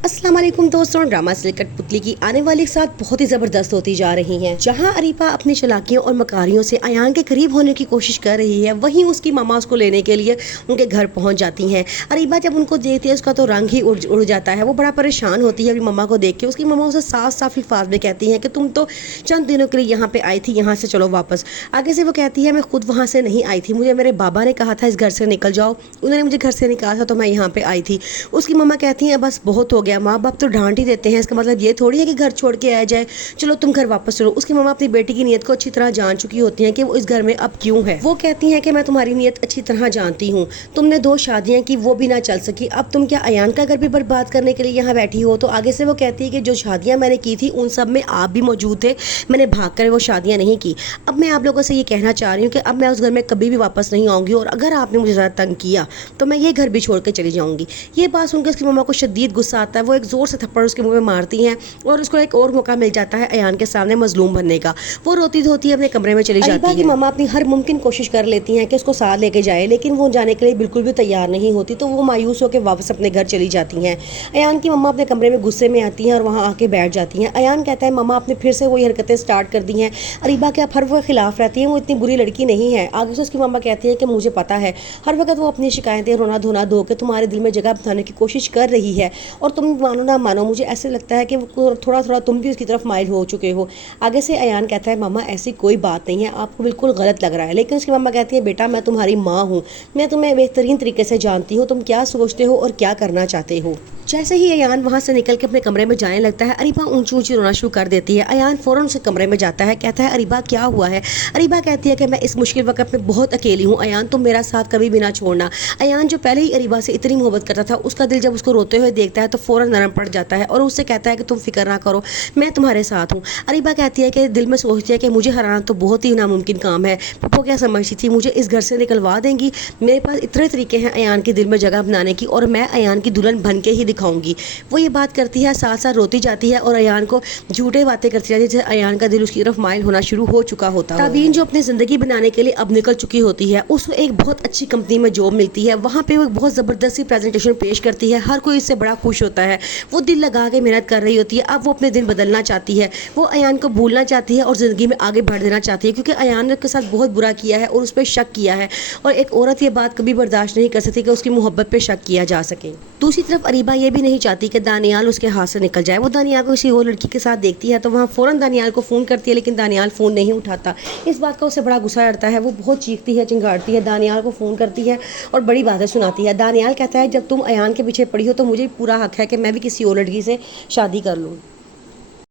अस्सलाम वालेकुम दोस्तों, ड्रामा से कठपुतली की आने वाली साथ बहुत ही ज़बरदस्त होती जा रही हैं। जहां अरीबा अपनी चालाकियों और मकारियों से अयान के करीब होने की कोशिश कर रही है, वहीं उसकी मामा उसको लेने के लिए उनके घर पहुंच जाती हैं। अरीबा जब उनको देखती है उसका तो रंग ही उड़ जाता है। वो बड़ा परेशान होती है अपनी मम्मा को देख के। उसकी मम्मा उसे साफ साफ अल्फाज में कहती हैं कि तुम तो चंद दिनों के लिए यहाँ पे आई थी, यहाँ से चलो वापस। आगे से वो कहती है मैं खुद वहाँ से नहीं आई थी, मुझे मेरे बाबा ने कहा था इस घर से निकल जाओ, उन्होंने मुझे घर से निकाला था तो मैं यहाँ पे आई थी। उसकी मम्मा कहती हैं बस बहुत हो गया, माँ बाप तो डांट ही देते हैं, इसका मतलब ये थोड़ी है कि घर छोड़ के आया जाए, चलो तुम घर वापस चलो। उसकी मम्मा अपनी बेटी की नीयत को अच्छी तरह जान चुकी होती हैं कि वो इस घर में अब क्यों है। वो कहती हैं कि मैं तुम्हारी नीयत अच्छी तरह जानती हूँ, तुमने 2 शादियां की वो भी ना चल सकी, अब तुम क्या अयान का घर भी बर्बाद करने के लिए यहाँ बैठी हो। तो आगे से वो कहती है कि जो शादियां मैंने की थी उन सब में आप भी मौजूद थे, मैंने भाग कर वो शादियां नहीं की। अब मैं आप लोगों से ये कहना चाह रही हूँ कि अब मैं उस घर में कभी भी वापस नहीं आऊँगी, और अगर आपने मुझे ज़्यादा तंग किया तो मैं ये घर भी छोड़ के चली जाऊँगी। ये बात सुनकर उसकी मम्मा को शदीद गुस्सा आता है। वो एक ज़ोर से थप्पड़ उसके मुंह में मारती हैं और उसको एक और मौका मिल जाता है अयान के सामने मजलूम बनने का। वो रोती धोती अपने कमरे में चली जाती है। की मम्मा अपनी हर मुमकिन कोशिश कर लेती हैं कि उसको साथ लेके जाए, लेकिन वो जाने के लिए बिल्कुल भी तैयार नहीं होती। तो वो मायूस होकर वापस अपने घर चली जाती हैं। अयान की मम्मा अपने कमरे में गुस्से में आती हैं और वहाँ आके बैठ जाती हैं। अयान कहता है मम्मा आपने फिर से वही हरकतें स्टार्ट कर दी हैं, अरीबा के आप हर वक्त खिलाफ रहती हैं, वो इतनी बुरी लड़की नहीं है। आगे से उसकी मम्मा कहती है कि मुझे पता है, हर वक्त वो अपनी शिकायतें रोना धोना धो के तुम्हारे दिल में जगह बनाने की कोशिश कर रही है, और तुम मानो ना मानो मुझे ऐसे लगता है कि थोड़ा थोड़ा तुम भी उसकी तरफ माइल हो चुके हो। आगे से अयान कहता है मामा ऐसी कोई बात नहीं है, आपको बिल्कुल गलत लग रहा है। लेकिन उसकी मम्मा कहती है बेटा मैं तुम्हारी माँ हूँ, मैं तुम्हें बेहतरीन तरीके से जानती हूँ, तुम क्या सोचते हो और क्या करना चाहते हो। जैसे ही अयान वहाँ से निकल के अपने कमरे में जाने लगता है, अरीबा ऊंची ऊंची रोना शुरू कर देती है। अयान फौरन से कमरे में जाता है, कहता है अरीबा क्या हुआ है। अरीबा कहती है कि मैं इस मुश्किल वक्त में बहुत अकेली हूँ अयान, तुम मेरा साथ कभी भी ना छोड़ना। अयान जो पहले ही अरीबा से इतनी मोहब्बत करता था, उसका दिल जब उसको रोते हुए देखता है तो फौरन नरम पड़ जाता है और उससे कहता है कि तुम फिक्र ना करो, मैं तुम्हारे साथ हूँ। अरीबा कहती है कि दिल में सोचती है कि मुझे हराना तो बहुत ही नामुमकिन काम है, पप्पो क्या समझती थी मुझे इस घर से निकलवा देंगी। मेरे पास इतने तरीके हैं अयान के दिल में जगह बनाने की, और मैं अयान की दुल्हन बन के ही दिखाऊंगी। वो ये बात करती है, साथ साथ रोती जाती है और अयान को झूठे बातें करती जाती है, जैसे अयान का दिल उसकी तरफ माइल होना शुरू हो चुका होता है। ताबीन जो अपनी ज़िंदगी बनाने के लिए अब निकल चुकी होती है, उसको एक बहुत अच्छी कंपनी में जॉब मिलती है। वहाँ पे वो एक बहुत ज़बरदस्त सी प्रेजेंटेशन पेश करती है, हर कोई इससे बड़ा खुश होता है। वो दिल लगा के मेहनत कर रही होती है, अब वो अपने दिन बदलना चाहती है, वो अयान को भूलना चाहती है और ज़िंदगी में आगे बढ़ देना चाहती है, क्योंकि अयान ने उसके साथ बहुत बुरा किया है और उस पर शक किया है, और एक औरत ये बात कभी बर्दाश्त नहीं कर सकती कि उसकी मोहब्बत पे शक किया जा सके। दूसरी तरफ अरीबा ये भी नहीं चाहती कि दानियाल उसके हाथ से निकल जाए। वो दानियाल को किसी और लड़की के साथ देखती है तो वहाँ फ़ौरन दानियाल को फ़ोन करती है, लेकिन दानियाल फ़ोन नहीं उठाता। इस बात का उसे बड़ा गुस्सा आता है, वो बहुत चीखती है चिंगाड़ती है, दानियाल को फ़ोन करती है और बड़ी बातें सुनाती है। दानियाल कहता है जब तुम अयान के पीछे पड़ी हो तो मुझे पूरा हक है कि मैं भी किसी और लड़की से शादी कर लूँ।